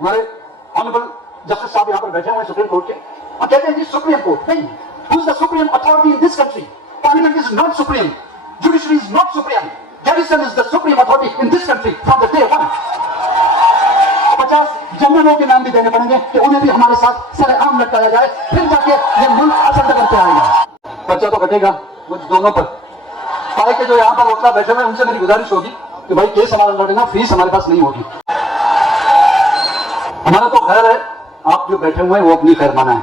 हमारे honourable justice साहब यहाँ पर बैठे हुए हैं सुप्रीम कोर्ट के, और कहते हैं जी सुप्रीम कोर्ट नहीं, who is the supreme authority in this country? Parliament is not supreme, judiciary is not supreme, garrison is the supreme authority in this country from the day one. 50 जनरलों के नाम भी देने पड़ेंगे कि उन्हें भी हमारे साथ सरेआम लटकाया जाए, फिर जाके ये मुल्क असल करते आएगा। पर्चा तो कटेगा मुझ दोनों पर। पाए के जो यहाँ पर वक्ता बैठे हुए उनसे मेरी गुजारिश होगी कि भाई केस हमारा लड़ेगा, फीस हमारे पास नहीं होगी। हमारा तो खैर है, आप जो बैठे हुए हैं वो अपनी खैर माना है,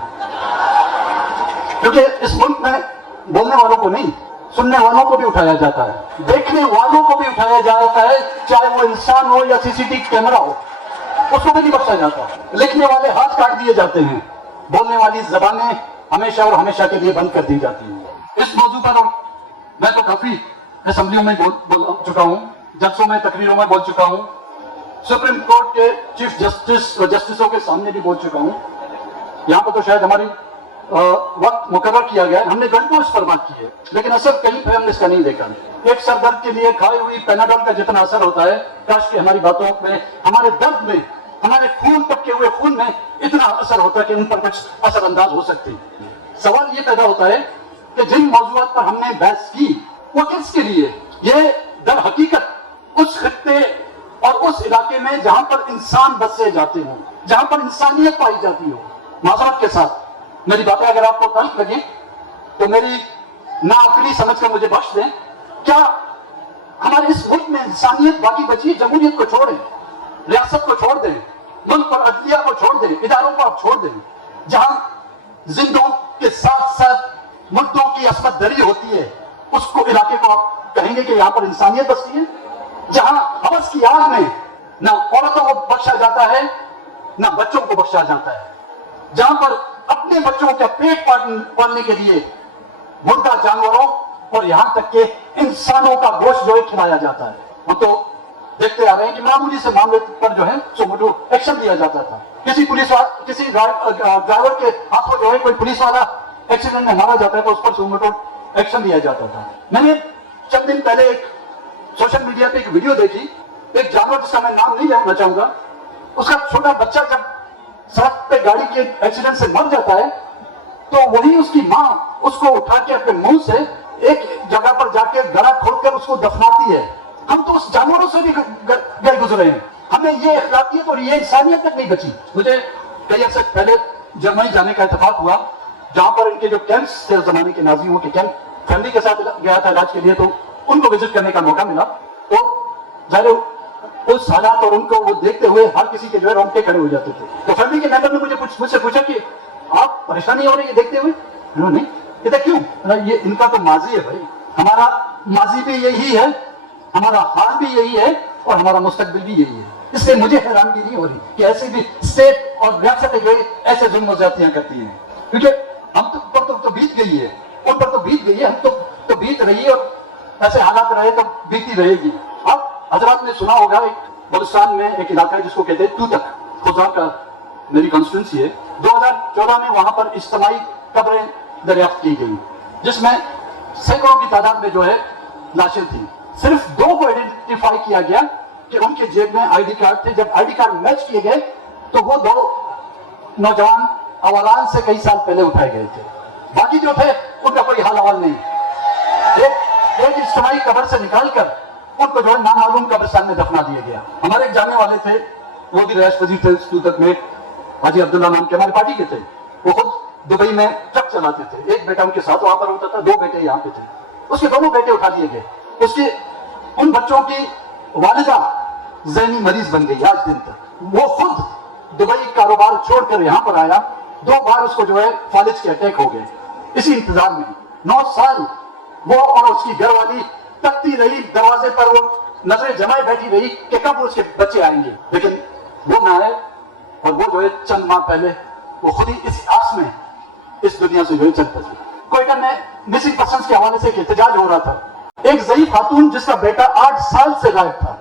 क्योंकि इस मुल्क में बोलने वालों को नहीं, सुनने वालों को भी उठाया जाता है, देखने वालों को भी उठाया जाता है, चाहे वो इंसान हो या सीसीटीवी कैमरा हो, उसको भी नहीं बख्शा जाता। लिखने वाले हाथ काट दिए जाते हैं, बोलने वाली जबानें हमेशा और हमेशा के लिए बंद कर दी जाती हैं। इस मौजू पर मैं तो काफी असेंबलियों में बोल चुका हूँ, जलसों में, तकरीरों में बोल चुका हूँ, सुप्रीम कोर्ट के चीफ जस्टिस और जस्टिसों के सामने भी बोल चुका हूँ। यहाँ पर तो शायद हमारी वक्त मुकर्रर किया गया है, हमने घंटों इस पर बात की है, लेकिन असर कहीं पे हमने इसका नहीं देखा। एक सर दर्द के लिए खाई हुई पेनाडोल का जितना असर होता है, काश कि हमारी बातों में, हमारे दर्द में, हमारे खून टपके हुए खून में इतना असर होता है कि उन पर कुछ असरअंदाज हो सकती है। सवाल ये पैदा होता है कि जिन मौजूदात पर हमने बहस की वो किसके लिए? ये दर हकीकत उस खित्ते और उस इलाके में जहां पर इंसान बसे जाते हो, जहां पर इंसानियत पाई जाती हो। माजरत के साथ मेरी बातें अगर आपको तल्ख लगी तो मेरी नाअक्ली समझकर मुझे बख्श दें। क्या हमारे इस मुल्क में इंसानियत बाकी बची? जमहूरियत को छोड़ें, रियासत को छोड़ दें, मुल्क और अदलिया को छोड़ दें, इदारों को आप छोड़ दें, जहां जिंदों के साथ साथ मुर्दों की असमत दरी होती है, उसको इलाके को आप कहेंगे कि यहाँ पर इंसानियत बसती है? जहां हवस की आग में न औरतों को बख्शा जाता है न बच्चों को बख्शा जाता है, जहां पर अपने बच्चों का पेट पालने के लिए मुर्दा जानवरों और यहां तक के इंसानों का गोश्त जो है खिलाया जाता है। वो तो देखते आ रहे हैं कि मामूली से मामले पर जो है सुमोटो एक्शन लिया जाता था। किसी ड्राइवर के हाथों जो है कोई पुलिस वाला एक्सीडेंट में मारा जाता है तो उस पर सुमोटो एक्शन लिया जाता था। मैंने चंद दिन पहले एक सोशल मीडिया पे एक वीडियो देखी, एक जानवर जिसका मैं नाम नहीं लेना चाहूंगा, उसका छोटा बच्चा जब सड़क पे गाड़ी के एक्सीडेंट से मर जाता है तो वही उसकी माँ उसको उठा के अपने मुंह से एक जगह पर जाके गला खोदकर उसको दफनाती है। हम तो उस जानवरों से भी गए गुजरे हैं, हमें ये अखलाकियत और ये इंसानियत तक नहीं बची। मुझे कई अर्से पहले जर्मनी जाने का इत्तेफाक हुआ, जहां पर इनके जो कैंप्स थे उस जमाने के नाजियों के कैंप, फैमिली के साथ गया था इलाज के लिए, तो उनको विजिट करने का मौका मिला। तो जाहिर उस हालात और उनको वो देखते हुए हर किसी के जो है रोंगटे खड़े हो जाते थे। तो फैमिली के मेंबर ने मुझसे पूछा कि आप परेशानी हो रही है देखते हुए? नहीं, कहते क्यों? ये इनका तो माजी है भाई, हमारा माजी भी यही है, हमारा हाल भी यही है और हमारा मुस्तकबिल भी यही है। इसलिए मुझे हैरानगी नहीं हो रही कि ऐसे भी स्टेट और रियासतें जो ऐसे जुल्म ज्यादतियां करती हैं, क्योंकि हम तो बीत गई है, उन पर तो बीत गई है, हम तो बीत रही है और ऐसे हालात रहे तो बीती रहेगी। अब हजरात ने सुना होगा बलूचिस्तान में एक इलाका है जिसको कहते हैं तूतक, खुदा का मेरी कॉन्स्टिट्यूंसी है। 2014 में वहां पर इज्तिमाई कब्रें दरियाफ्त की गई, जिसमें सैकड़ों की तादाद में जो है लाशें थी। सिर्फ 2 को आइडेंटिफाई किया गया कि उनके जेब में आईडी कार्ड थे। जब आईडी कार्ड मैच किए गए तो वो 2 नौजवान अवारान से कई साल पहले उठाए गए थे, बाकी जो थे उनका कोई हाल अवाल नहीं। एक इज्तिमाई कब्र से निकालकर उनको जो है नामालूम कब्रिस्तान में दफना दिया गया। हमारे एक जानने वाले थे, वो भी रियासत वजीर थे तूतक में, हाजी अब्दुल्ला नाम के, हमारी पार्टी के थे। वो खुद दुबई में ट्रक चलाते थे, एक बेटा उनके साथ वहां पर होता था, 2 बेटे यहाँ पे थे। उसके दोनों बेटे उठा दिए गए। उसके उन बच्चों की वालिदा ज़हनी मरीज बन गई आज दिन तक। वो खुद दुबई कारोबार छोड़कर यहाँ पर आया, 2 बार उसको जो है फालिज के अटैक हो गए। इसी इंतजार में 9 साल वो और उसकी घरवाली तकती रही, दरवाजे पर वो नजरें जमाए बैठी रही कि कब उसके बच्चे आएंगे, लेकिन वो ना आए। और वो जो है चंद माह पहले वो खुद ही इस आस में इस दुनिया से जो है चल बसी। कोयटा में मिसिंग पर्संस के हवाले से एक एहतजाज हो रहा था। एक ज़ईफ खातून जिसका बेटा 8 साल से गायब था,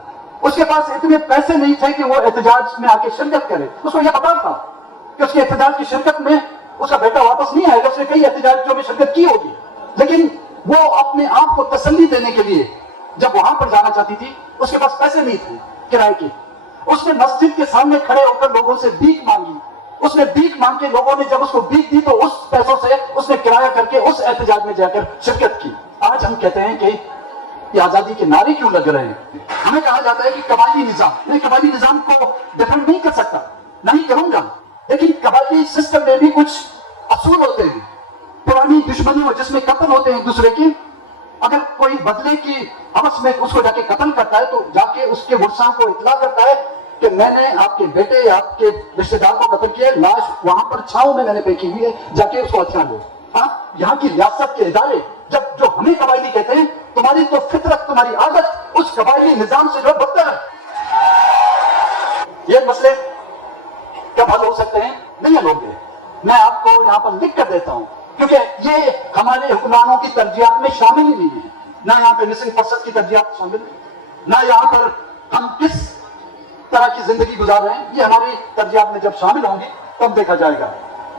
उसके पास इतने पैसे नहीं थे कि वो एहतजाज में आके शिरकत करे। उसको यह पता था कि उसके एहतजाज की शिरकत में उसका बेटा वापस नहीं आएगा। उसने कई एहतजाजों में शिरकत की होगी, लेकिन वो अपने आप को तसल्ली देने के लिए जब वहां पर जाना चाहती थी, उसके पास पैसे नहीं थे किराए के, उसने मस्जिद के सामने खड़े होकर लोगों से भीख मांगी। उसने भीख मांग के, लोगों ने जब उसको भीख दी तो उस पैसों से उसने किराया करके उस एहतजाज में जाकर शिरकत की। आज हम कहते हैं कि ये आजादी के नारे क्यों लग रहे हैं? हमें कहा जाता है कि कबायली निजाम, मैं कबायली निजाम को डिफेंड नहीं कर सकता, नहीं करूंगा, लेकिन कबायली सिस्टम में भी कुछ असूल होते हैं, पुरानी दुश्मनियों जिसमें कत्ल होते हैं एक दूसरे के। अगर कोई बदले की हवस में उसको जाके कत्ल करता है तो जाके उसके वर्षा को इतला करता है कि मैंने आपके बेटे या आपके रिश्तेदार को कत्ल किया, लाश वहां पर छांव में मैंने फेंकी हुई है, जाके उसको हथियार दो। हाँ, यहाँ की रियासत के इदारे जब जो हमें कबायली कहते हैं, तुम्हारी तो फितरत, तुम्हारी आदत उस कबायली निजाम से जो बदतर है। ये मसले कब हल हो सकते हैं? नहीं हल होंगे। मैं आपको यहाँ पर लिख कर देता हूँ, क्योंकि ये हमारे हुक्मरानों की तरजीहात में शामिल ही नहीं है। ना यहाँ पे मिसिंग पर्सन की तरजीहात शामिल है, ना यहाँ पर हम किस तरह की जिंदगी गुजार रहे हैं, ये हमारी तरजीहात में जब शामिल होंगी तब देखा जाएगा।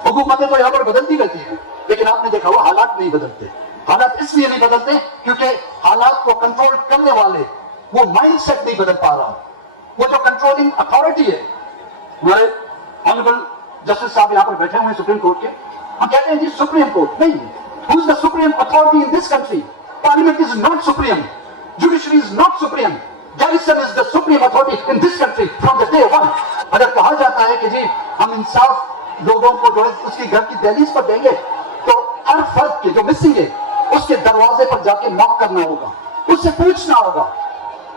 हुकूमतें तो यहाँ पर बदलती रहती हैं, लेकिन आपने देखा हुआ हालात नहीं बदलते। हालात इसलिए नहीं बदलते क्योंकि हालात को कंट्रोल करने वाले वो माइंड सेट नहीं बदल पा रहा। वो जो कंट्रोलिंग अथॉरिटी है, हमारे ऑनरेबल जस्टिस साहब यहाँ पर बैठे हुए सुप्रीम कोर्ट के, हम कहते हैं जी सुप्रीम कोर्ट नहीं, who is the supreme authority in this country? Parliament is not supreme, judiciary is not supreme, garrison is the supreme authority in this country from the day one. अगर कहा जाता है कि जी हम इंसाफ लोगों को जो है उसकी घर की दहलीज पर देंगे, तो हर फर्द के जो मिसिंग है उसके दरवाजे पर जाके नॉक करना होगा, उससे पूछना होगा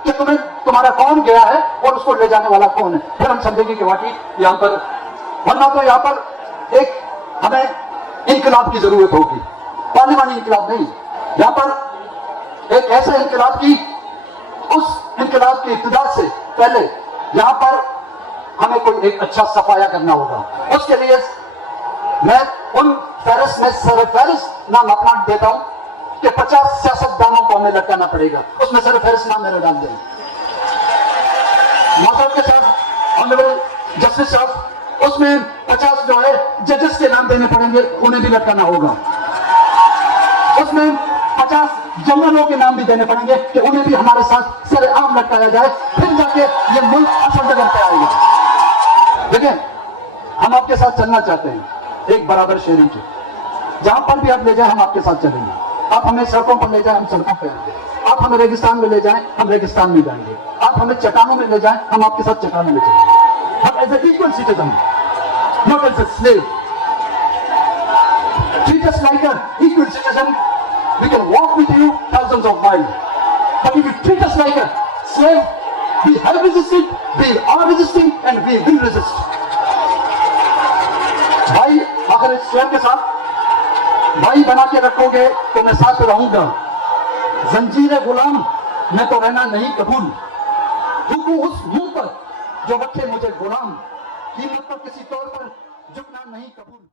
कि तुम्हें तुम्हारा कौन गया है और उसको ले जाने वाला कौन है, फिर हम समझेंगे कि वाकई यहाँ पर, वरना तो यहाँ पर एक हमें इनकलाब की जरूरत होगी, पार्लिमानी इनकलाब नहीं। यहाँ पर एक ऐसा इनकलाब की, उस इनकलाब की इब्तिदा से पहले यहाँ पर हमें कोई एक अच्छा सफाया करना होगा। उसके लिए मैं उन फहरिस्त में सर फहरिस्त नाम अपना देता हूं कि 50 सियासतदानों को हमें लटकाना पड़ेगा, उसमें सर फहरिस्त नाम मेरा डाल दें। मौसम के साथ ऑनरेबल जस्टिस साहब, उसमें 50 जो है जजेस के नाम देने पड़ेंगे, उन्हें भी लटकाना होगा। उसमें 50 जनरलों के नाम भी देने पड़ेंगे कि उन्हें भी हमारे साथ सरेआम लटकाया जाए, फिर जाके ये मुल्क असल जगह पे आएगा। देखिए, हम आपके साथ चलना चाहते हैं एक बराबर शेयरिंग के, जहां पर भी आप ले जाए हम आपके साथ चलेंगे। आप हमें सड़कों पर ले जाए हम सड़कों पर आएंगे, आप हमें रेगिस्तान में ले जाएं हम रेगिस्तान में जाएंगे, आप हमें चट्टानों में ले जाएं हम आपके साथ चट्टानों में चलेंगे। हम as a equal citizen, not as a slave. Treat us like an equal citizen. We can walk with you thousands of miles. But if you treat us like a slave, we have resisted, we are resisting, and we will resist. भाई, आखिर इस स्वयं के साथ भाई बना के रखोगे तो मैं साथ रहूंगा, जंजीर गुलाम मैं तो रहना नहीं कबूल। हुक्म उस मुंह पर जो रखे मुझे गुलाम, कीमत पर किसी तौर पर झुकना नहीं कबूल।